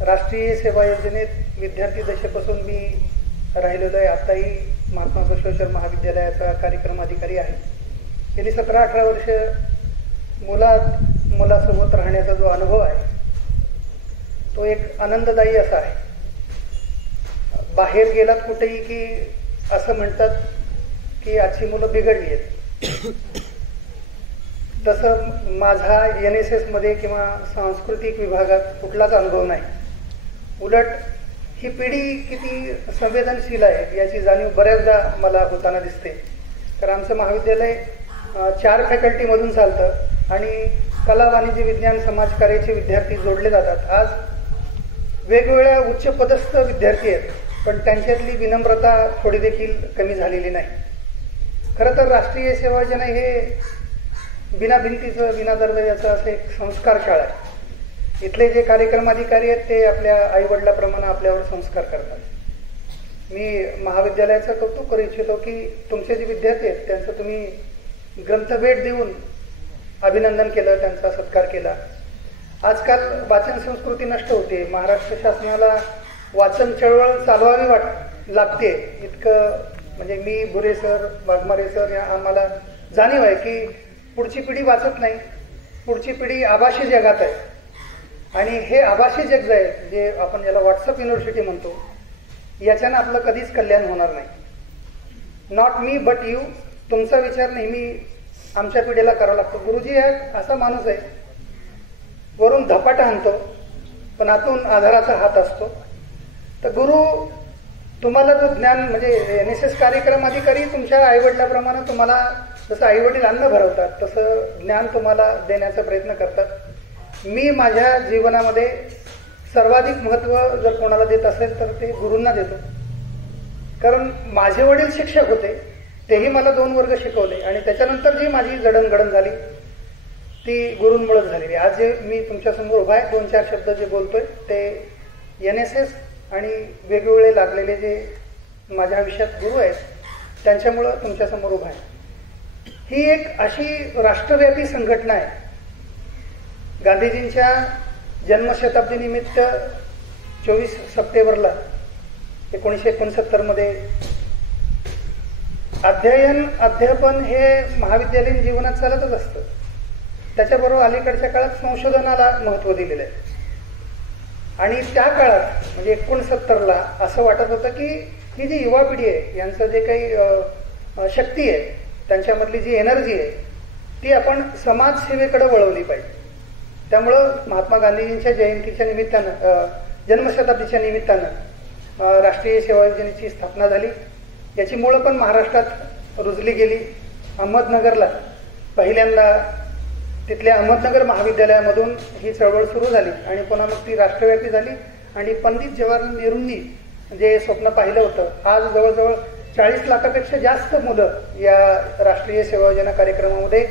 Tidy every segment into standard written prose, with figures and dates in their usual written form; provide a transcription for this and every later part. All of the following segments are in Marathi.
राष्ट्रीय सेवा योजनेत विद्यार्थी दशेपासून मी राहिलेलो आहे. आत्ताही महात्मा बसवेश्वर महाविद्यालयाचा कार्यक्रम अधिकारी आहे. गेली 17-18 वर्ष मुलासोबत राहण्याचा जो अनुभव आहे तो एक आनंददायी असा आहे. बाहेर गेलात कुठेही की असं म्हणतात की आजची मुलं बिघडली आहेत. तसं माझा NSS मध्ये किंवा सांस्कृतिक विभागात कुठलाच अनुभव नाही. उलट ही पिढी किती संवेदनशील आहे याची जाणीव बऱ्याचदा मला होताना दिसते. तर आमचं महाविद्यालय 4 फॅकल्टीमधून चालतं आणि कला, वाणिज्य, विज्ञान, समाजकार्याचे विद्यार्थी जोडले जातात. आज वेगवेगळ्या उच्चपदस्थ विद्यार्थी आहेत, पण त्यांच्यातली विनम्रता थोडी देखील कमी झालेली नाही. खरं तर राष्ट्रीय सेवा योजना हे बिना भिंतीचं, बिना दरवाजाचं असं एक संस्कार शाळा आहे. इथले जे कार्यक्रम अधिकारी आहेत ते आपल्या आईवडिलाप्रमाणे आपल्यावर संस्कार करतात. मी महाविद्यालयाचं कौतुक करू इच्छितो की तुमचे जे विद्यार्थी आहेत त्यांचं तुम्ही ग्रंथभेट देऊन अभिनंदन केलं, त्यांचा सत्कार केला. आजकाल वाचन संस्कृती नष्ट होते. महाराष्ट्र शासनाला वाचन चळवळ चालवावी लागते. इतकं म्हणजे मी, बुरे सर, वाघमारे सर या आम्हाला जाणीव आहे की पुढची पिढी वाचत नाही. पुढची पिढी आभासी जगात आहे आणि हे आभासी जग जे आहे, जे आपण ज्याला व्हॉट्सअप युनिव्हर्सिटी म्हणतो, याच्यानं आपलं कधीच कल्याण होणार नाही. Not me but you. तुमचा विचार नेहमी आमच्या पिढीला करावा लागतो. गुरुजी असा माणूस आहे, वरून धपाटा आणतो पण आतून आधाराचा हात असतो. तर गुरु तुम्हाला जो ज्ञान, म्हणजे NSS कार्यक्रम अधिकारी तुमच्या आईवडिलाप्रमाणे तुम्हाला जसं आईवडील अन्न भरवतात तसं ज्ञान तुम्हाला देण्याचा प्रयत्न करतात. मी माझ्या जीवनामध्ये सर्वाधिक महत्त्व जर कोणाला देत असेल तर ते गुरूंना देतो. कारण माझे वडील शिक्षक होते, तेही मला 2 वर्ग शिकवले आणि त्याच्यानंतर जी माझी जडणघडण झाली ती गुरूंमुळेच झालेली. आज जे मी तुमच्यासमोर उभा आहे, 2-4 शब्द जे बोलतोय ते NSS आणि वेगवेगळे लागलेले जे माझ्या आयुष्यात गुरु आहेत त्यांच्यामुळं तुमच्यासमोर उभा आहे. ही एक अशी राष्ट्रव्यापी संघटना आहे. गांधीजींच्या जन्मशताब्दीनिमित्त 24 सप्टेंबरला 1969 मध्ये अध्यापन हे महाविद्यालयीन जीवनात चालतच असतं. त्याच्याबरोबर अलीकडच्या काळात संशोधनाला महत्त्व दिलेलं आहे. आणि त्या काळात म्हणजे 69ला असं वाटत होतं की ही जी युवा पिढी आहे यांचं जे काही शक्ती आहे, त्यांच्यामधली जी एनर्जी आहे ती आपण समाजसेवेकडे वळवली पाहिजे. त्यामुळं महात्मा गांधीजींच्या जयंतीच्या निमित्तानं, जन्मशताब्दीच्या निमित्तानं राष्ट्रीय सेवा योजनेची स्थापना झाली. याची मुळं पण महाराष्ट्रात रुजली गेली. अहमदनगरला पहिल्यांदा तिथल्या अहमदनगर महाविद्यालयामधून ही चळवळ सुरू झाली आणि पुन्हा मग ती राष्ट्रव्यापी झाली. आणि पंडित जवाहरलाल नेहरूंनी जे स्वप्न पाहिलं होतं, आज जवळजवळ 40 लाखापेक्षा जास्त मुलं या राष्ट्रीय सेवा योजना कार्यक्रमामध्ये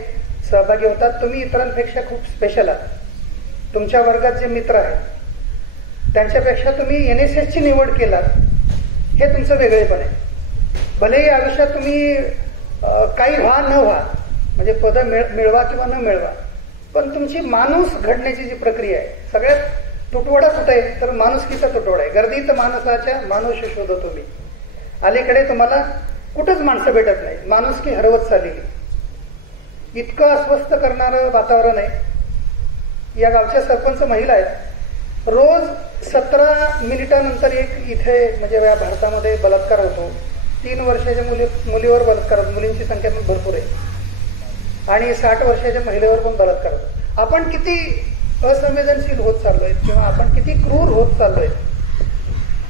सहभागी होतात. तुम्ही इतरांपेक्षा खूप स्पेशल आहात. तुमच्या वर्गात जे मित्र आहेत त्यांच्यापेक्षा तुम्ही NSS ची निवड केलात हे तुमचं वेगळेपण आहे. भलेही आयुष्यात तुम्ही काही व्हा न व्हा, म्हणजे पदं मिळवा किंवा न मिळवा, पण तुमची माणूस घडण्याची जी प्रक्रिया आहे, सगळ्यात तुटवडा कुठं आहे तर माणुसकीचा तुटवडा आहे. गर्दीत माणसाच्या माणूस शोधतो मी. अलीकडे तुम्हाला कुठंच माणसं भेटत नाही, माणुसकी हरवत चाललेली. इतकं अस्वस्थ करणारं वातावरण आहे. या गावच्या सरपंच महिला आहेत, रोज 17 मिनिटानंतर एक इथे म्हणजे या भारतामध्ये बलात्कार होतो. 3 वर्षाच्या मुलीवर बलात्कार होतो. मुलींची संख्या पण भरपूर आहे आणि 60 वर्षाच्या महिलेवर पण बलात्कार होतो. आपण किती असंवेदनशील होत चाललोय किंवा आपण किती क्रूर होत चाललोय.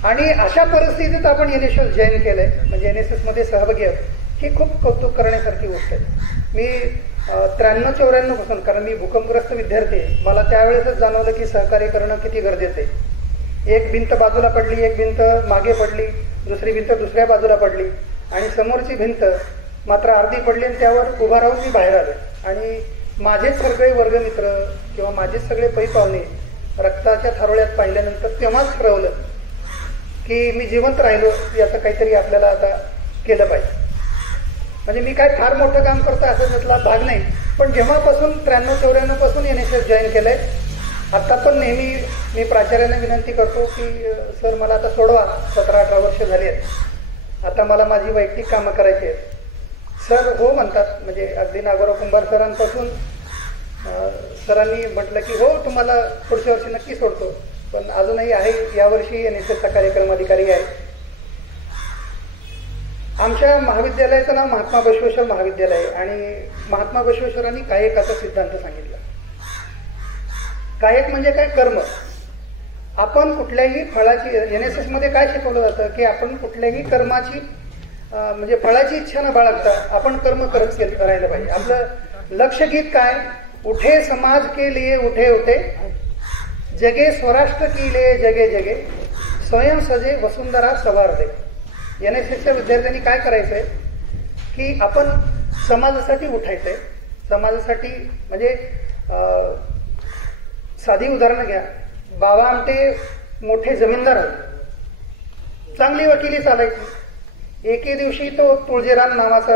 आणि अशा परिस्थितीत आपण NSS जॉईन केलंय, म्हणजे NSS मध्ये सहभागी आहोत, ही खूप कौतुक करण्यासारखी गोष्ट आहे. मी 93-94 पासून, कारण मी भूकंपग्रस्त विद्यार्थी आहे, मला त्यावेळेसच जाणवलं की सहकार्य करणं किती गरजेचं आहे. एक भिंत बाजूला पडली, एक भिंत मागे पडली, दुसरी भिंत दुसऱ्या बाजूला पडली आणि समोरची भिंत मात्र अर्धी पडली आणि त्यावर उभा राहून मी बाहेर आलो. आणि माझेच सगळे वर्गमित्र किंवा माझेच सगळे पै पाहुणे रक्ताच्या थारोळ्यात पाहिल्यानंतर तेव्हाच ठरवलं की मी जिवंत राहिलो याचं काहीतरी आपल्याला आता केलं पाहिजे. म्हणजे मी काय फार मोठं काम करतो असं त्यातला भाग नाही, पण जेव्हापासून 93-94 पासून NSS जॉईन केलंय आता पण नेहमी मी प्राचार्यांना विनंती करतो की सर मला आता सोडवा, 17-18 वर्ष झाली आहेत, आता मला माझी वैयक्तिक कामं करायची आहेत. सर हो म्हणतात. म्हणजे अगदी नागोराव कुंभार सरांपासून सरांनी म्हटलं की हो तुम्हाला पुढच्या वर्षी नक्की सोडतो. पण अजूनही आहे, यावर्षी NSSचा कार्यक्रम अधिकारी आहे. आमच्या महाविद्यालयाचं नाव महात्मा बसवेश्वर महाविद्यालय आहे आणि महात्मा बसवेश्वरांनी कायकाचा सिद्धांत सांगितला. कायक म्हणजे काय? कर्म. आपण कुठल्याही फळाची, NSS मध्ये काय शिकवलं जातं की आपण कुठल्याही कर्माची म्हणजे फळाची इच्छा न बाळगता आपण कर्म करत राहिलं पाहिजे. आपलं लक्ष्यगीत काय? उठे समाज के लिए उठे उठे, जगे स्वराष्ट्र के लिए जगे जगे, स्वयं सजे वसुंधरा सवार दे. NSSच्या विद्यार्थ्यांनी काय करायचंय की आपण समाजासाठी उठायचंय. समाजासाठी म्हणजे साधी उदाहरणं घ्या. बाबा आमटे मोठे जमीनदार होते, चांगली वकिली चालायची. एके दिवशी तो तुळजीराम नावाचा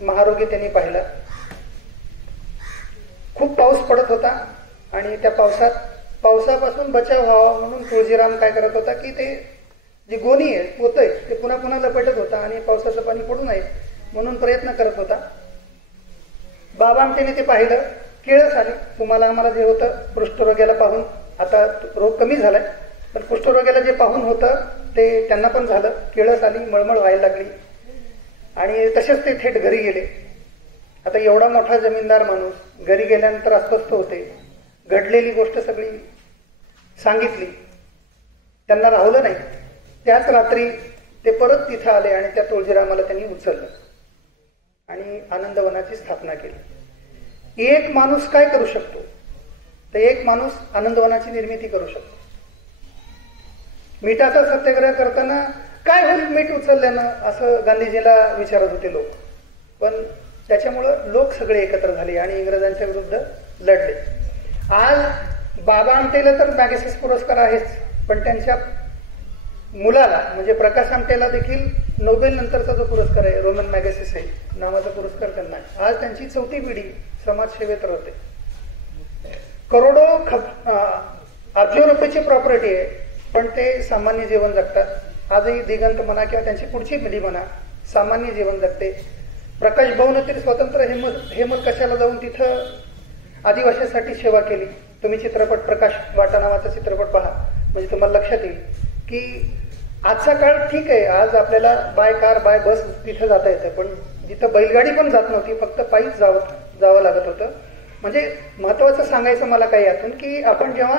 महारोगी त्यांनी पाहिला. खूप पाऊस पडत होता आणि त्या पावसापासून बचाव व्हावा म्हणून तुळजीराम काय करत होता की ते जी गोणी आहे, पोतं आहे, ते पुन्हा पुन्हा लपेटत होता आणि पावसाचं पाणी पडू नये म्हणून प्रयत्न करत होता. बाबा आमटेने ते पाहिलं, किळस आली. तुम्हाला आम्हाला जे होतं कुष्ठरोग्याला पाहून, आता रोग कमी झालाय पण कुष्ठरोग्याला जे पाहून होतं ते त्यांना पण झालं. किळस आली, मळमळ व्हायला लागली आणि तसेच ते थेट घरी गेले. आता एवढा मोठा जमीनदार माणूस घरी गेल्यानंतर अस्वस्थ होते. घडलेली गोष्ट सगळी सांगितली, त्यांना राहवलं नाही. त्याच रात्री ते परत तिथं आले आणि त्या तुळजीरामाला त्यांनी उचललं आणि आनंदवनाची स्थापना केली. एक माणूस काय करू शकतो? तर एक माणूस आनंदवनाची निर्मिती करू शकतो. मिठाचा सत्याग्रह करताना काय होईल मीठ उचलल्यानं, असं गांधीजीला विचारत होते लोक. पण त्याच्यामुळं लोक सगळे एकत्र झाले आणि इंग्रजांच्या विरुद्ध लढले. आज बाबा आमटेला तर मॅगसेस पुरस्कार आहेच, पण त्यांच्या मुलाला म्हणजे प्रकाश आमटेला देखील नोबेल नंतरचा जो पुरस्कार आहे, रोमन मॅगसेस आहे नावाचा पुरस्कार त्यांना आहे. आज त्यांची 4थी पिढी समाजसेवेत राहते. करोडो अब्ज रुपयाची प्रॉपर्टी आहे, पण ते सामान्य जीवन जगतात. आजही दिगंत म्हणा किंवा त्यांची पुढची पिढी म्हणा सामान्य जीवन जगते. प्रकाश भाऊनं तरी स्वतंत्र हेमल कशाला जाऊन तिथं आदिवासीसाठी सेवा केली. तुम्ही चित्रपट प्रकाश वाटा नावाचा चित्रपट पहा म्हणजे तुम्हाला लक्षात येईल की आजचा काळ ठीक आहे. आज आपल्याला बाय कार बाय बस तिथं जाता येतं, पण जिथं बैलगाडी पण जात नव्हती, फक्त पायीच जावं लागत होतं. म्हणजे महत्वाचं सांगायचं मला काय यातून की आपण जेव्हा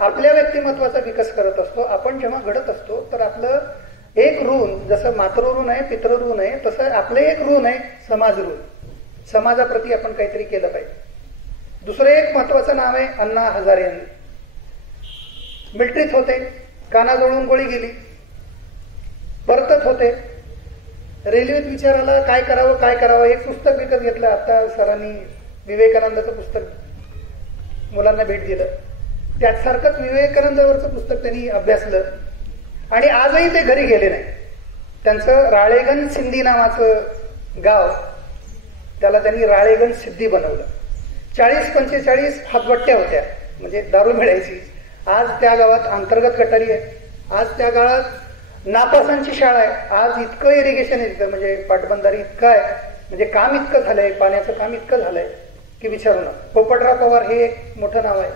आपल्या व्यक्तिमत्वाचा विकास करत असतो, आपण जेव्हा घडत असतो, तर आपलं एक ऋण, जसं मातृ ऋण आहे, पितृ ऋण आहे, तसं आपलं एक ऋण आहे समाज ऋण. समाजाप्रती आपण काहीतरी केलं पाहिजे. दुसरं एक महत्वाचं नाव आहे अण्णा हजारे यांनी. मिलिटरीत होते, कानाजवळून गोळी गेली, परतत होते. रेल्वेत विचार आला काय करावं. एक पुस्तक विकत घेतलं. आता सरांनी विवेकानंदाचं पुस्तक मुलांना भेट दिलं. त्यासारखंच विवेकानंदावरचं पुस्तक त्यांनी अभ्यासलं आणि आजही ते घरी गेले नाही. त्यांचं राळेगण सिंधी नावाचं गाव, त्याला त्यांनी राळेगण सिद्धी बनवलं. 40-45 हातभट्ट्या होत्या म्हणजे दारू मिळायची. आज त्या गावात अंतर्गत गटारी आहे. आज त्या गावात नापासांची शाळा आहे. आज इतकं इरिगेशन आहे तिथं, म्हणजे पाटबंधारी इतकं आहे, म्हणजे काम इतकं झालंय, पाण्याचं काम इतकं झालंय की विचारू नका. पोपटराव पवार हे एक मोठं नाव आहे.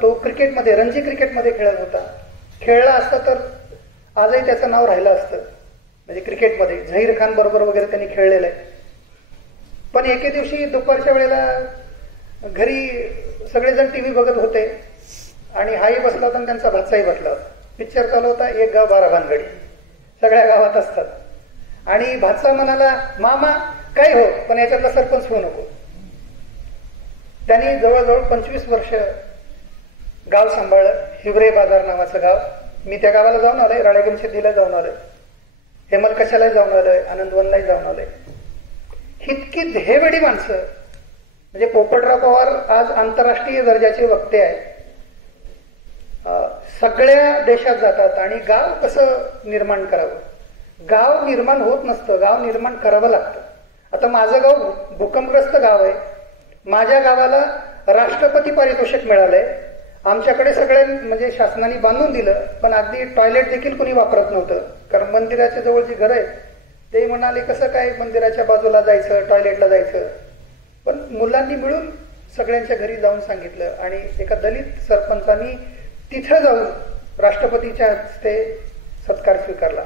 तो क्रिकेटमध्ये, रणजी क्रिकेटमध्ये खेळत होता. खेळला असता तर आजही त्याचं नाव राहिलं असतं. म्हणजे क्रिकेटमध्ये झहीर खान बरोबर वगैरे त्यांनी खेळलेलं आहे. पण एके दिवशी दुपारच्या वेळेला घरी सगळेजण टीव्ही बघत होते आणि हाही बसला होता आणि त्यांचा भाचाही बसला होता. पिक्चर चालू होता, एक गाव 12 भानगडी, सगळ्या गावात असतात. आणि भाचा म्हणाला, मामा काय हो, पण याच्यातला सरपंच होऊ नको. त्यांनी जवळजवळ 25 वर्ष गाव सांभाळलं. हिवरे बाजार नावाचं गाव. मी त्या गावाला जाऊन आलोय, राळेगण सिद्धीला जाऊन आलोय, हेमल कशालाही जाऊन आलोय, आनंदवनलाही जाऊन आलोय. इतकी ध्येयवेडी माणसं. म्हणजे पोपटराव पवार आज आंतरराष्ट्रीय दर्जाचे वक्ते आहेत. सगळ्या देशात जातात. आणि गाव कसं निर्माण करावं, गाव निर्माण होत नसतं, गाव निर्माण करावं लागतं. आता माझं गाव भूकंपग्रस्त गाव आहे. माझ्या गावाला राष्ट्रपती पारितोषिक मिळालंय, आमच्याकडे सगळे म्हणजे शासनाने बांधून दिलं, पण अगदी टॉयलेट देखील कोणी वापरत नव्हतं. कारण मंदिराच्या जवळ जी घरं आहेत ते म्हणाले कसं काय मंदिराच्या बाजूला जायचं, टॉयलेटला जायचं. पण मुलांनी मिळून सगळ्यांच्या घरी जाऊन सांगितलं आणि एका दलित सरपंचांनी तिथं जाऊन राष्ट्रपतीच्या हस्ते सत्कार स्वीकारला.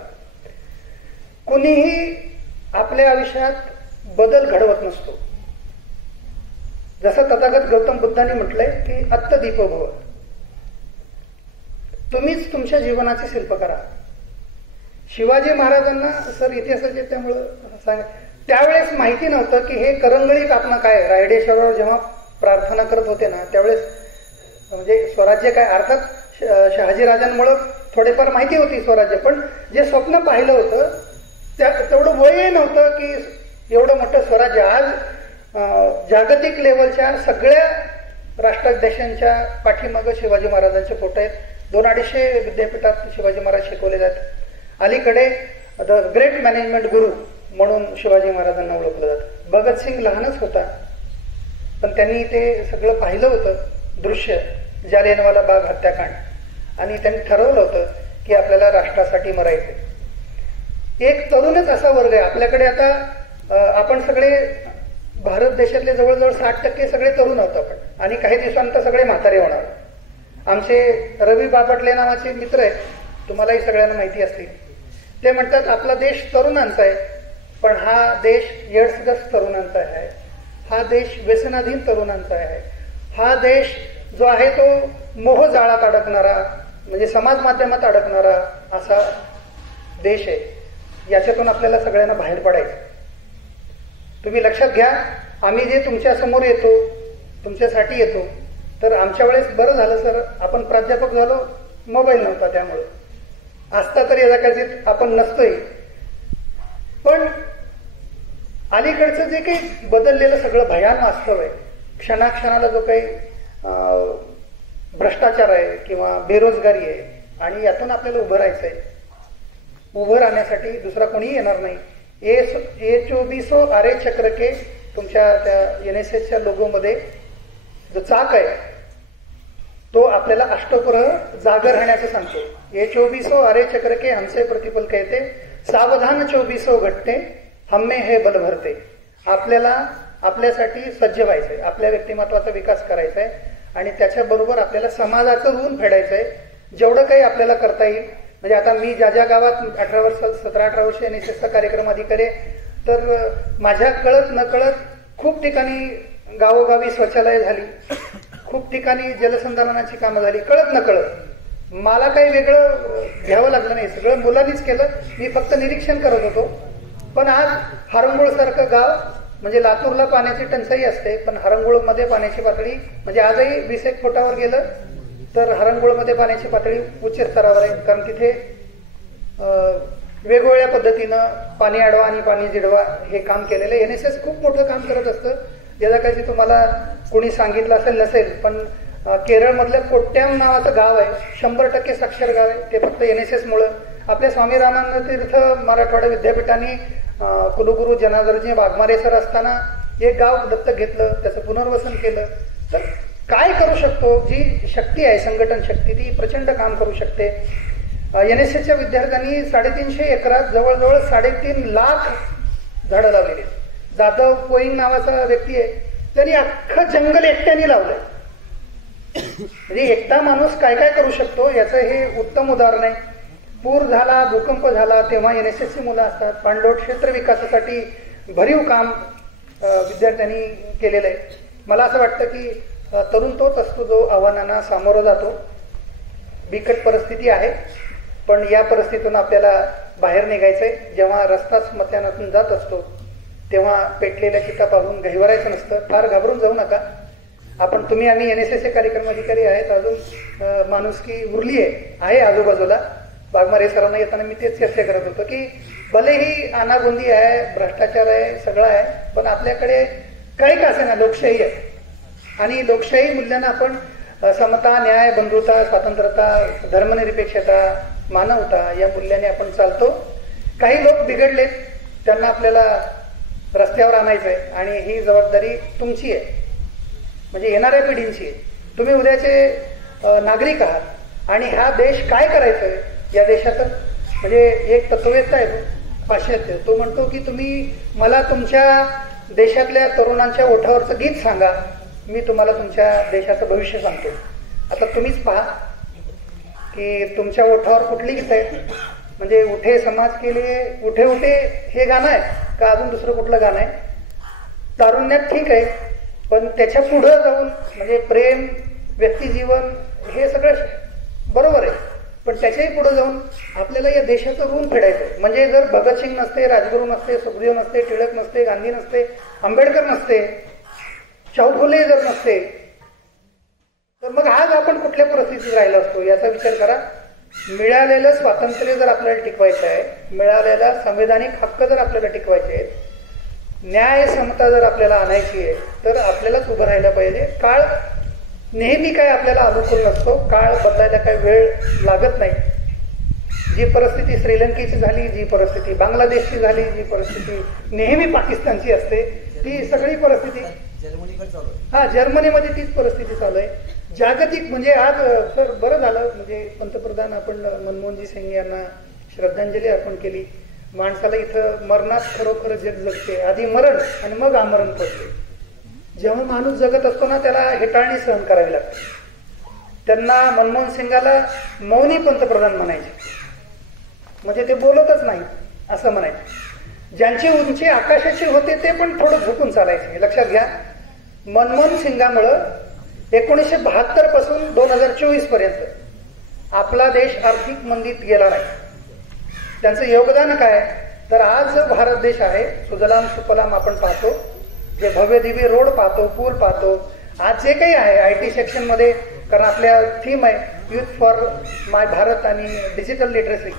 कुणीही आपल्या आयुष्यात बदल घडवत नसतो. जसं तथागत गौतम बुद्धांनी म्हटलंय की अत्तदीपो भव, तुम्हीच तुमच्या जीवनाचे शिल्पकार आहात. शिवाजी महाराजांना सर इतिहासाचे त्यामुळं सांग, त्यावेळेस माहिती नव्हतं की हे करंगळी कापणं काय. रायडेश्वरावर जेव्हा प्रार्थना करत होते ना त्यावेळेस म्हणजे स्वराज्य काय, अर्थात शहाजीराजांमुळं थोडेफार माहिती होती स्वराज्य, पण जे स्वप्न पाहिलं होतं तेवढं वय नव्हतं की एवढं मोठं स्वराज्य. आज जागतिक लेवलच्या सगळ्या राष्ट्राध्यक्षांच्या पाठीमागं शिवाजी महाराजांचे फोटो आहेत. 200-250 विद्यापीठात शिवाजी महाराज शिकवले जातात. अलीकडे द ग्रेट मॅनेजमेंट गुरु म्हणून शिवाजी महाराजांना ओळखलं जातं. भगतसिंग लहानच होता, पण त्यांनी ते सगळं पाहिलं होतं दृश्य, जालियनवाला बाग हत्याकांड, आणि त्यांनी ठरवलं होतं की आपल्याला राष्ट्रासाठी मरायचं. एक तरुणच असा वर्ग आहे आपल्याकडे. आता आपण सगळे भारत देशातले जवळजवळ 60% सगळे तरुण आहोत आपण, आणि काही दिवसांत सगळे म्हातारे होणार. आमचे रवी बापटले नावाचे मित्र आहेत, तुम्हालाही सगळ्यांना माहिती असतील. ते म्हणतात आपला देश तरुणांचा आहे, पण हा देश येडसगस तरुणांचा आहे, हा देश व्यसनाधीन तरुणांचा आहे, हा देश जो आहे तो मोहजाळात अडकणारा म्हणजे समाज माध्यमात अडकणारा असा देश आहे. याच्यातून आपल्याला सगळ्यांना बाहेर पडायचं. तुम्ही लक्षात घ्या, आम्ही जे तुमच्या समोर येतो, तुमच्यासाठी येतो, तर आमच्या वेळेस बरं झालं सर आपण प्राध्यापक झालो, मोबाईल नव्हता, त्यामुळे असता तरी कदाचित आपण नसतोय. पण अलीकडचं जे काही बदललेलं सगळं भयान वास्तव आहे, क्षणाक्षणाला जो काही भ्रष्टाचार आहे किंवा बेरोजगारी आहे, आणि यातून आपल्याला उभं राहायचं आहे. उभं राहण्यासाठी दुसरा कोणीही येणार नाही. ए 24 आरे चक्र के तुमच्या त्या NSSच्या लोगोमध्ये जो चाक आहे तो आपल्याला अष्टप्रहर जागर राहण्याचं सांगतो. ए 24 आरे चक्र के हमसे प्रतिपल कहते, सावधान 24 घटते हम्मे हे बल भरते. आपल्याला आपल्यासाठी सज्ज व्हायचंय, आपल्या व्यक्तिमत्वाचा विकास करायचा आहे, आणि त्याच्याबरोबर आपल्याला समाजाचं ऋण फेडायचं आहे. जेवढं काही आपल्याला करता येईल, म्हणजे आता मी ज्या गावात 17-18 वर्ष NSSचा कार्यक्रम अधिकारी, तर माझ्या कळत नकळत खूप ठिकाणी गावोगावी शौचालय झाली, खूप ठिकाणी जलसंधारणाची कामं झाली, कळत नकळत. मला काही वेगळं घ्यावं लागलं नाही, सगळं मुलांनीच केलं, मी फक्त निरीक्षण करत होतो. पण आज हरंगुळसारखं गाव, म्हणजे लातूरला पाण्याची टंचाई असते, पण हरंगुळमध्ये पाण्याची पातळी म्हणजे आजही 20 फुटावर गेलं तर हरंगुळमध्ये पाण्याची पातळी उच्च स्तरावर आहे. कारण तिथे वेगवेगळ्या पद्धतीनं पाणी अडवा आणि पाणी जिडवा हे काम केलेलं आहे. NSS खूप मोठं काम करत असतं, ज्याचा काही तुम्हाला कोणी सांगितलं असेल नसेल, पण केरळमधलं कोट्याम नावाचं गाव आहे, 100% साक्षर गाव आहे, ते फक्त NSS मुळे. आपल्या स्वामी रामानंद तीर्थ मराठवाडा विद्यापीठाने कुलगुरू जनार्दनजी वाघमारे सर असताना एक गाव दत्तक घेतलं, त्याचं पुनर्वसन केलं. तर काय करू शकतो, जी शक्ती आहे संघटन शक्ती, ती प्रचंड काम करू शकते. NSSच्या विद्यार्थ्यांनी 350 एकरात जवळजवळ 3.5 लाख झाडं लावलेली. जाधव पोईंग नावाचा व्यक्ती आहे, त्यांनी अख्खं जंगल एकट्याने लावलंय. म्हणजे एकटा माणूस काय काय करू शकतो याचं हे उत्तम उदाहरण आहे. पूर झाला, भूकंप झाला, तेव्हा NSSची मुलं असतात. पाणलोट क्षेत्र विकासासाठी भरीव काम विद्यार्थ्यांनी केलेलं आहे. मला असं वाटतं की तरुण तोच असतो जो आव्हानांना सामोरं जातो. बिकट परिस्थिती आहे, पण या परिस्थितीतून आपल्याला बाहेर निघायचंय. जेव्हा रस्ता स्मशानातून जात असतो तेव्हा पेटलेल्या चिता पाहून घाईवरायचं नसतं. फार घाबरून जाऊ नका. तुम्ही आम्ही NSSचे कार्यक्रम अधिकारी आहेत, अजून माणुसकी उरली आहे आजूबाजूला. वाघमारे सरांना येताना मी तेच चर्चा करत होतो की भलेही अनागोंदी आहे, भ्रष्टाचार आहे, सगळं आहे, पण आपल्याकडे काही का असे ना लोकशाही आहे, आणि लोकशाही मूल्यांना आपण समता, न्याय, बंधुता, स्वातंत्र्यता, धर्मनिरपेक्षता, मानवता या मूल्याने आपण चालतो. काही लोक बिघडलेत, त्यांना आपल्याला रस्त्यावर आणायचंय, आणि ही जबाबदारी तुमची आहे. म्हणजे येणाऱ्या पिढींची आहे. तुम्ही उद्याचे नागरिक आहात आणि हा देश काय करायचंय या देशाचं. म्हणजे एक तत्ववेत्ता आहे पाश्चात्य, तो म्हणतो की तुम्ही मला तुमच्या देशातल्या तरुणांच्या ओठावरचं गीत सांगा, मी तुम्हाला तुमच्या देशाचं भविष्य सांगतो. आता तुम्हीच पहा की तुमच्या ओठावर कुठली गीत आहेत. म्हणजे उठे समाज के लिए उठे उठे हे गाणं आहे का अजून दुसरं कुठलं गाणं आहे. तारुण्यात ठीक आहे, पण त्याच्या पुढं जाऊन म्हणजे प्रेम, व्यक्तिजीवन हे सगळं बरोबर आहे, पण त्याच्याही पुढे जाऊन आपल्याला या देशाचं ऋण फेडायचं. म्हणजे जर भगतसिंग नसते, राजगुरू नसते, सुखदेव नसते, टिळक नसते, गांधी नसते, आंबेडकर नसते, शाहू फुले जर नसते, तर मग आज आपण कुठल्या परिस्थितीत राहिलो असतो याचा विचार करा. मिळालेलं स्वातंत्र्य जर आपल्याला टिकवायचं आहे, मिळालेला संवैधानिक हक्क जर आपल्याला टिकवायचे आहेत, न्याय समता जर आपल्याला आणायची आहे, तर आपल्यालाच उभं राहायला पाहिजे. काळ नेहमी काय आपल्याला अनुकूल नसतो, काळ बदलायला काही वेळ लागत नाही. जी परिस्थिती श्रीलंकेची झाली, जी परिस्थिती बांगलादेशची झाली, जी परिस्थिती नेहमी पाकिस्तानची असते, ती सगळी परिस्थिती जर्मनीमध्ये तीच परिस्थिती चालू आहे. जागतिक म्हणजे आज तर बरं झालं म्हणजे पंतप्रधान आपण मनमोहनजी सिंग यांना श्रद्धांजली अर्पण केली. माणसाला इथं मरणात खरोखर जग जगते, आधी मरण आणि मग आमरण पडते. जेव्हा माणूस जगत असतो ना त्याला हेटाळणी सहन करावी लागते. त्यांना मनमोहन सिंगाला मौनी पंतप्रधान म्हणायचे, म्हणजे ते बोलतच नाही असं म्हणायचे. ज्यांची उंची आकाशाची होते ते पण थोडं झुकून चालायचे. लक्षात घ्या, मनमोहन सिंगामुळं 1972 पासून 2024 पर्यंत आपला देश आर्थिक मंदीत गेला नाही. त्यांचं योगदान काय, तर आज जो भारत देश आहे सुजलाम सुफलाम आपण पाहतो, जे भव्य दिव्य रोड पाहतो, पूल पाहतो, आज जे काही आहे IT सेक्शन मध्ये, कारण आपल्या थीम आहे युथ फॉर माय भारत आणि डिजिटल लिटरसी.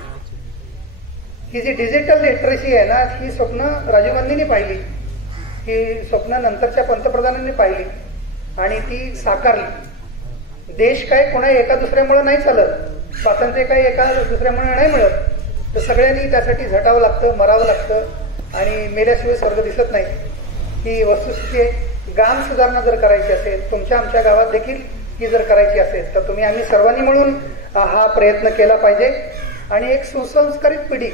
ही जी डिजिटल लिटरसी आहे ना, ही स्वप्न राजीव गांधींनी पाहिली, ही स्वप्न नंतरच्या पंतप्रधानांनी पाहिली आणि ती साकारली. देश काय कोणा एका दुसऱ्यामुळे नाही चालत, स्वातंत्र्य काय एका दुसऱ्यामुळे नाही मिळत, तर सगळ्यांनी त्यासाठी झटावं लागतं, मरावं लागतं आणि मेल्याशिवाय स्वर्ग दिसत नाही. ही वस्तुस्थिती आहे. ग्राम सुधारणा जर करायची असेल, तुमच्या आमच्या गावात देखील ही जर करायची असेल, तर तुम्ही आम्ही सर्वांनी मिळून हा प्रयत्न केला पाहिजे. आणि एक सुसंस्कारित पिढी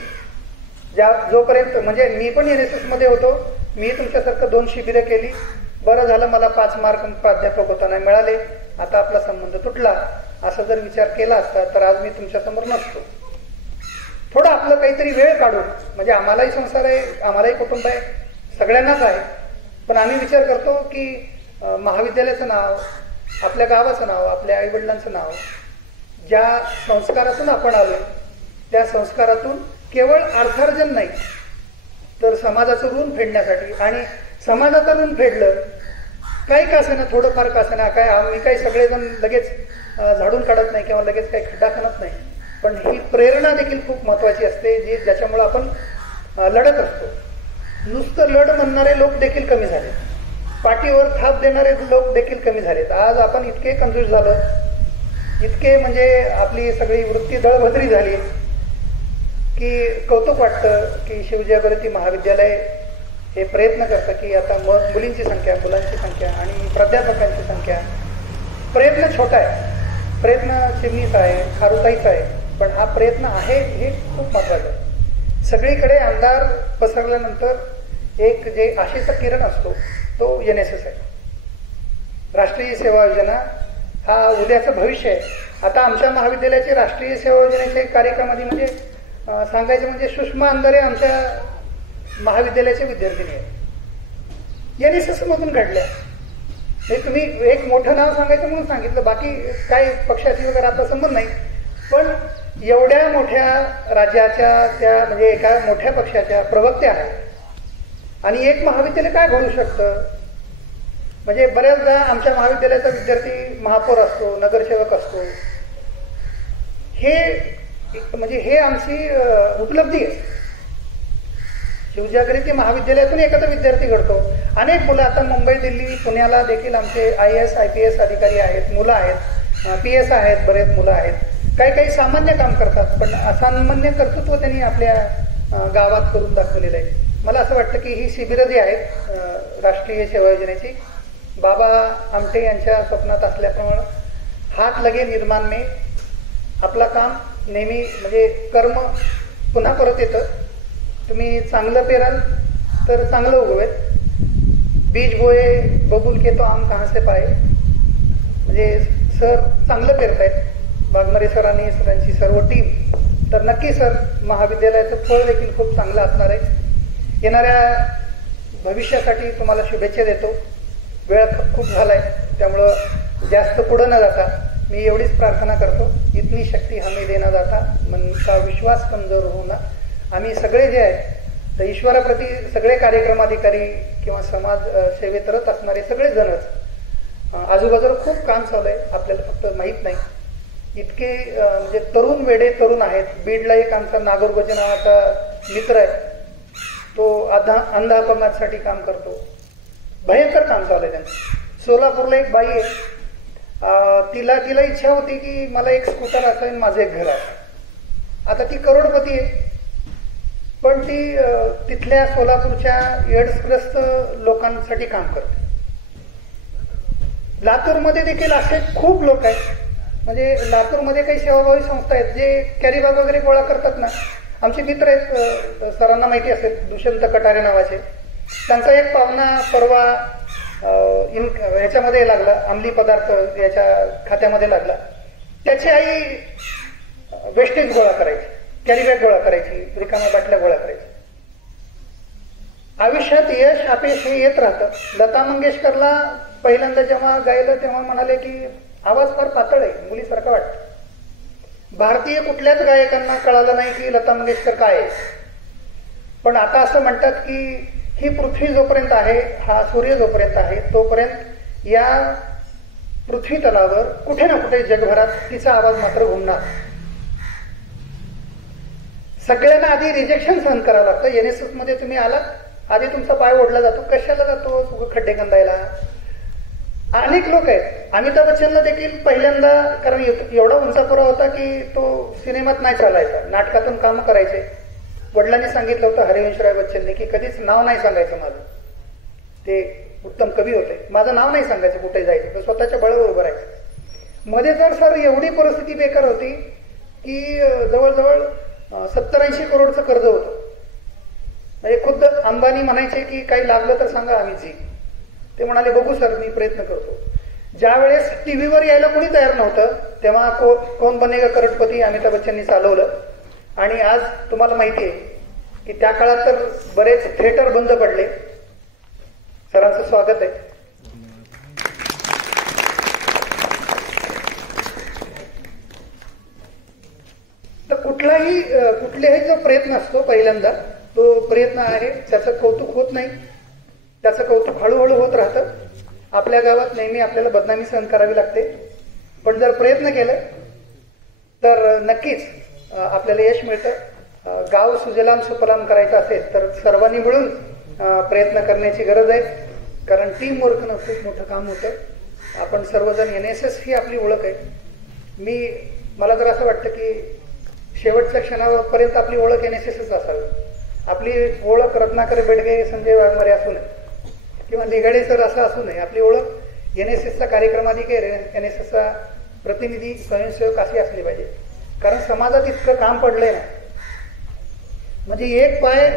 जोपर्यंत, म्हणजे मी पण NSS मध्ये होतो, मी तुमच्यासारखं 2 शिबिरं केली, बरं झालं मला 5 मार्क प्राध्यापक होताना मिळाले, आता आपला संबंध तुटला, असं जर विचार केला असता तर आज मी तुमच्यासमोर नसतो. थोडं आपलं काहीतरी वेळ काढून, म्हणजे आम्हालाही संसार आहे, आम्हालाही कुटुंब आहे, सगळ्यांनाच आहे, पण आम्ही विचार करतो की महाविद्यालयाचं नाव, आपल्या गावाचं नाव, आपल्या आईवडिलांचं नाव, ज्या संस्कारातून आपण आलो त्या संस्कारातून केवळ अर्थार्जन नाही तर समाजाचं ऋण फेडण्यासाठी, आणि समाजाचं ऋण फेडलं काही का असेना, थोडंफार का असेना, काय आम्ही काही सगळेजण लगेच झाडून काढत नाही किंवा लगेच काही खड्डा खणत नाही, पण ही प्रेरणा देखील खूप महत्वाची असते, जी ज्याच्यामुळे आपण लढत असतो. नुसतं लढ म्हणणारे लोक देखील कमी झाले, पाठीवर थाप देणारे लोक देखील कमी झालेत. आज आपण इतके कंजूस झालो, इतके म्हणजे आपली सगळी वृत्ती दळभद्री झाली की कौतुक वाटतं की शिवजागृती महाविद्यालय हे प्रयत्न करतं की आता मुलींची संख्या, मुलांची संख्या आणि प्राध्यापकांची संख्या, प्रयत्न छोटा आहे, प्रयत्न चिमणीचा आहे, खारुताईचा आहे, पण हा प्रयत्न आहे हे खूप महत्वाचं आहे. सगळीकडे अंधार पसरल्यानंतर एक जे आशेचा किरण असतो तो NSS आहे. राष्ट्रीय सेवा योजना हा उद्याचं भविष्य आहे. आता आमच्या महाविद्यालयाचे राष्ट्रीय सेवा योजनेचे कार्यक्रमामध्ये म्हणजे सांगायचं म्हणजे सुषमा अंधारे आमच्या महाविद्यालयाचे विद्यार्थिनी आहेत, NSS मधून घडल्या. हे तुम्ही एक मोठं नाव सांगायचं म्हणून सांगितलं, बाकी काय पक्षाची वगैरे आता संबंध नाही, पण एवढ्या मोठ्या राज्याच्या त्या म्हणजे एका मोठ्या पक्षाच्या प्रवक्त्या आहेत आणि एक महाविद्यालय काय घडू शकतं. म्हणजे बऱ्याचदा आमच्या महाविद्यालयाचा विद्यार्थी महापौर असतो, नगरसेवक असतो, हे म्हणजे हे आमची उपलब्धी आहे. शिवजागृती महाविद्यालयातून एखादा विद्यार्थी घडतो. अनेक मुलं आता मुंबई, दिल्ली, पुण्याला देखील आमचे IAS IPS अधिकारी आहेत, मुलं आहेत, PS आहेत, बरेच मुलं आहेत. काही सामान्य काम करतात, पण असामान्य कर्तृत्व त्यांनी आपल्या गावात करून दाखवलेलं आहे. मला असं वाटतं की ही शिबिरं जी आहेत राष्ट्रीय सेवा योजनेची, बाबा आमटे यांच्या स्वप्नात असल्याप्रमाणे हात लगे निर्माण में आपला काम नेहमी म्हणजे कर्म पुन्हा परत येतं. तुम्ही चांगलं पेराल तर चांगलं उगवेल. बीज बोये बबूल के तो आम कहाँ से पाए. म्हणजे सर चांगलं पेरतायत वाघमारे सरांनी, सरांची सर्व टीम. तर नक्की सर महाविद्यालयाचं फळ देखील खूप चांगलं असणार आहे. येणाऱ्या भविष्यासाठी तुम्हाला शुभेच्छा देतो. वेळ खूप झालाय त्यामुळं जास्त पुढं न जाता मी एवढीच प्रार्थना करतो, इतनी शक्ती हमें देना जाता मन का विश्वास कमजोर होना. आम्ही सगळे जे आहे तर ईश्वराप्रती सगळे कार्यक्रमाधिकारी किंवा समाज सेवेत करत असणारे सगळे जणच आजूबाजूला खूप काम चालू आहे, आपल्याला फक्त माहीत नाही. इतके म्हणजे तरुण वेडे तरुण आहेत. बीडला एक आमचा नागोरगोजे नावाचा मित्र आहे, तो अंधापमासाठी काम करतो. भयंकर काम चालू आहे त्यांचं. सोलापूरला एक बाई आहे, तिला इच्छा होती की मला एक स्कूटर असेल, माझं एक घर आहे. आता ती करोडपती आहे, पण ती तिथल्या सोलापूरच्या एड्सग्रस्त लोकांसाठी काम करते. लातूरमध्ये देखील असे खूप लोक आहेत. म्हणजे लातूरमध्ये काही सेवाभावी संस्था आहेत जे कॅरीबॅग वगैरे गोळा करतात ना. आमचे मित्र आहेत, सरांना माहिती असेल, दुष्यंत कटारे नावाचे. त्यांचा एक पाहुणा परवा ह्याच्यामध्ये लागला, अंमली पदार्थ याच्या खात्यामध्ये लागला. त्याची आई वेस्टेज गोळा करायची, कॅरीबॅग गोळा करायची, रिकाम्या बाटल्या गोळा करायची. आयुष्यात यश अपयश हे येत राहतं. लता मंगेशकरला पहिल्यांदा जेव्हा गायलं तेव्हा म्हणाले की आवाज फार पातळ आहे, मुलीसारखं वाटतं. भारतीय कुठल्याच गायकांना कळालं नाही की लता मंगेशकर काय आहे. पण आता असं म्हणतात की ही पृथ्वी जोपर्यंत आहे, हा सूर्य जोपर्यंत आहे, तोपर्यंत या पृथ्वी तलावर कुठे ना कुठे जगभरात तिचा आवाज मात्र घुमणार. सगळ्यांना आधी रिजेक्शन सहन करावं लागतं. एनएसएस मध्ये तुम्ही आलात, आधी तुमचा पाय ओढला जातो. कशाला जातो? खड्डे खंदायला. अनेक लोक आहेत. अमिताभ बच्चनला देखील पहिल्यांदा, कारण एवढा उंचापुरा होता की तो सिनेमात नाही चालायचा, नाटकातून काम करायचे. वडिलांनी सांगितलं होतं हरिवंशराय बच्चनने की कधीच नाव नाही सांगायचं माझं. ते उत्तम कवी होते. माझं नाव नाही सांगायचं कुठे जायचं, तर स्वतःच्या बळावर उभं राहायचं. मध्ये तर सर एवढी परिस्थिती बेकार होती की जवळजवळ 70-80 करोडचं कर्ज होतं. म्हणजे खुद्द अंबानी म्हणायचे की काही लागलं तर सांगा आम्ही जी. ते म्हणाले बघू सर, मी प्रयत्न करतो. ज्या वेळेस टीव्हीवर यायला कोणी तयार नव्हतं तेव्हा कोण बनेगा करोडपती अमिताभ बच्चननी चालवलं. आणि आज तुम्हाला माहिती आहे की त्या काळात तर बरेच थिएटर बंद पडले. सरांचं स्वागत आहे. तर कुठलाही जो प्रयत्न असतो पहिल्यांदा तो प्रयत्न आहे, त्याचं कौतुक होत नाही. त्याचं कौतुक हळूहळू होत राहतं. आपल्या गावात नेहमी आपल्याला बदनामी सहन करावी लागते, पण जर प्रयत्न केलं तर नक्कीच आपल्याला यश मिळतं. गाव सुजलाम सुफलाम करायचं असेल तर सर्वांनी मिळून प्रयत्न करण्याची गरज आहे, कारण टीम वर्कनं खूप मोठं काम होतं. आपण सर्वजण एनएसएस ही आपली ओळख आहे. मला तर असं वाटतं की शेवटच्या क्षणापर्यंत आपली ओळख एनएसएसच असावी. आपली ओळख रत्नाकर बेडगे, संजय वाघमारे असू नये किंवा लिगाडे सर असं असू नये. आपली ओळख एनएसएसचा कार्यक्रमाधिकारी, एनएसएसचा प्रतिनिधी, स्वयंसेवक अशी असली पाहिजे. कारण समाजात इतकं काम पडलंय ना, म्हणजे एक पाय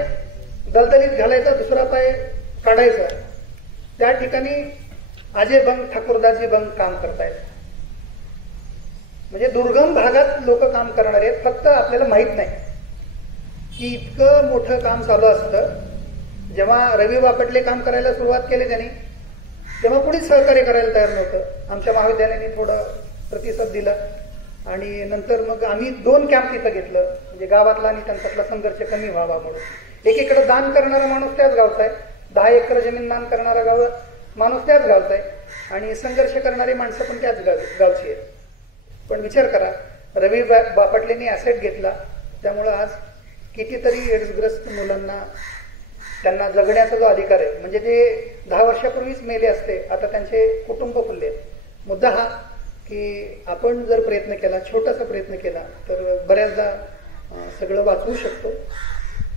दलदलीत घालायचा, दुसरा पाय काढायचा. त्या ठिकाणी अजय बंग, ठाकूरदासजी बंग काम करतायत. म्हणजे दुर्गम भागात लोक काम करणारे आहेत. फक्त आपल्याला माहित नाही की इतकं मोठं काम चालू असतं. जेव्हा रवी बापटले काम करायला सुरुवात केली त्यांनी, तेव्हा कुणीच सहकार्य करायला तयार नव्हतं. आमच्या महाविद्यालयाने थोडं प्रतिसाद दिला आणि नंतर मग आम्ही 2 कॅम्प तिथं घेतलं, म्हणजे गावातला आणि त्यांच्यातला संघर्ष कमी व्हावा म्हणून. एकीकडे दान करणारा माणूस त्याच गावचा आहे, 10 एकर जमीन दान करणारा माणूस त्याच गावचा आहे आणि संघर्ष करणारी माणसं पण त्याच गावची आहेत. पण विचार करा, रवी बापटलेंनी ॲसेट घेतला, त्यामुळं आज कितीतरी एड्सग्रस्त मुलांना त्यांना जगण्याचा जो अधिकार आहे, म्हणजे ते 10 वर्षापूर्वीच मेले असते, आता त्यांचे कुटुंब फुलले. मुद्दा हा की आपण जर प्रयत्न केला, छोटासा प्रयत्न केला, तर बऱ्याचदा सगळं वाचवू शकतो.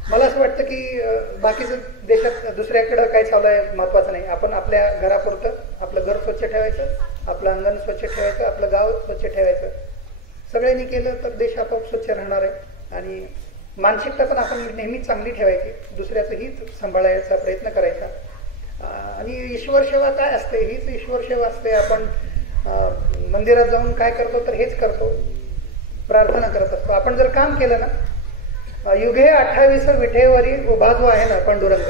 मला असं वाटतं की बाकीचं देशात दुसऱ्याकडं काय चालू आहे महत्वाचं नाही. आपण आपल्या घरापुरतं आपलं घर स्वच्छ ठेवायचं, आपलं अंगण स्वच्छ ठेवायचं, आपलं गाव स्वच्छ ठेवायचं. सगळ्यांनी केलं तर देश आपोआप स्वच्छ राहणार आहे. आणि मानसिकता पण आपण नेहमी चांगली ठेवायची, दुसऱ्याचं हीच सांभाळायचा प्रयत्न करायचा. आणि ईश्वर सेवा काय असते, हीच ईश्वर सेवा असते. आपण मंदिरात जाऊन काय करतो तर हेच करतो, प्रार्थना करत असतो. आपण जर काम केलं ना, युगे 28 विठेवरी उभा जो आहे ना पांडुरंग,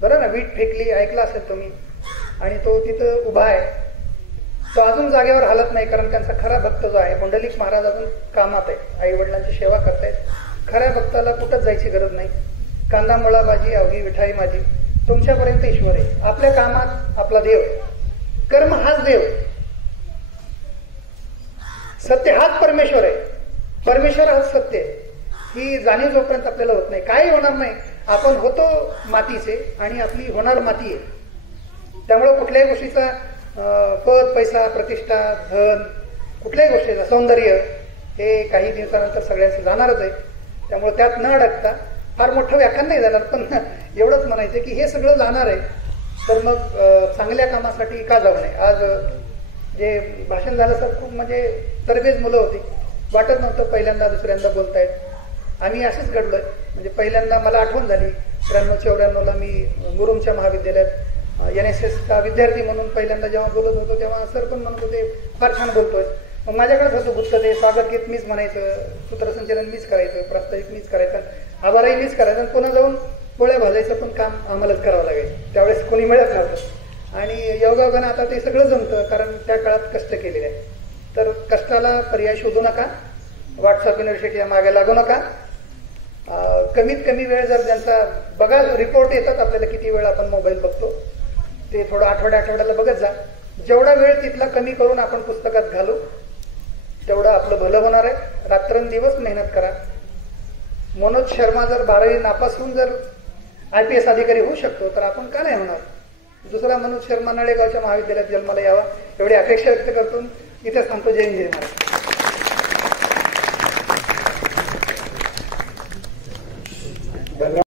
बरं ना, वीट फेकली ऐकला असेल तुम्ही, आणि तो तिथं उभा आहे, तो अजून जागेवर हालत नाही. कारण त्यांचा खरा भक्त जो आहे पुंडलिक महाराज अजून कामात आहे, आई वडिलांची सेवा करतायत. खऱ्या भक्ताला कुठंच जायची गरज नाही. कांदा मुळा भाजी अवघी विठाई माझी, तुमच्यापर्यंत ईश्वर आहे. आपल्या कामात आपला देव, कर्म हाच देव, सत्य हाच परमेश्वर आहे. परमेश्वर हाच सत्य आहे. ही जाणीव जोपर्यंत आपल्याला होत नाही, काही होणार नाही. आपण होतो मातीचे आणि आपली होणार माती आहे. त्यामुळे कुठल्याही गोष्टीचा पद, पैसा, प्रतिष्ठा, धन, कुठल्याही गोष्टीचा सौंदर्य हे काही दिवसानंतर सगळ्यांचं जाणारच आहे. त्यामुळे त्यात न अडकता, फार मोठं व्याख्यान नाही जाणार, पण एवढंच म्हणायचं की हे सगळं जाणार आहे, तर मग चांगल्या कामासाठी का जाऊ नये. आज जे भाषण झालं तर खूप म्हणजे तरबेज मुलं होती, वाटत नव्हतं पहिल्यांदा दुसऱ्यांदा बोलतायत. आम्ही असेच घडलोय. म्हणजे पहिल्यांदा मला आठवण झाली 93-94ला मी मुरुमच्या महाविद्यालयात NSSचा विद्यार्थी म्हणून पहिल्यांदा जेव्हा बोलत होतो, तेव्हा सर पण म्हणत होते फार छान बोलतोय. मग माझ्याकडेच होतं गुप्त ते स्वागत गीत मीच म्हणायचं, सूत्रसंचलन मीच करायचं, प्रास्ताविक मीच करायचं, आभारही मीच करायचं, आणि पुन्हा जाऊन पोळ्या भाजायचं पण काम आम्हालाच करावं लागायचं. त्यावेळेस कोणी मिळत नव्हतं. आणि योगायोगानं आता ते सगळं जमतं, कारण त्या काळात कष्ट केलेले आहे. तर कष्टाला पर्याय शोधू नका, व्हॉट्सअप युनिव्हर्सिटीच्या मागे लागू नका. कमीत कमी वेळ जर ज्यांचा बघा, रिपोर्ट येतात आपल्याला किती वेळ आपण मोबाईल बघतो, ते थोडं आठवड्याला बघत जा. जेवढा वेळ तिथला कमी करून आपण पुस्तकात घालू तेवढं आपलं भलं होणार आहे. रात्रंदिवस मेहनत करा. मनोज शर्मा जर 12वी नापास होऊन जर IPS अधिकारी होऊ शकतो, तर आपण का नाही होणार. दुसरा मनोज शर्मा नळेगावच्या महाविद्यालयात जन्माला यावा एवढी अपेक्षा व्यक्त करतो. इथेच थांबतो. जय हिंद, जय महाराज.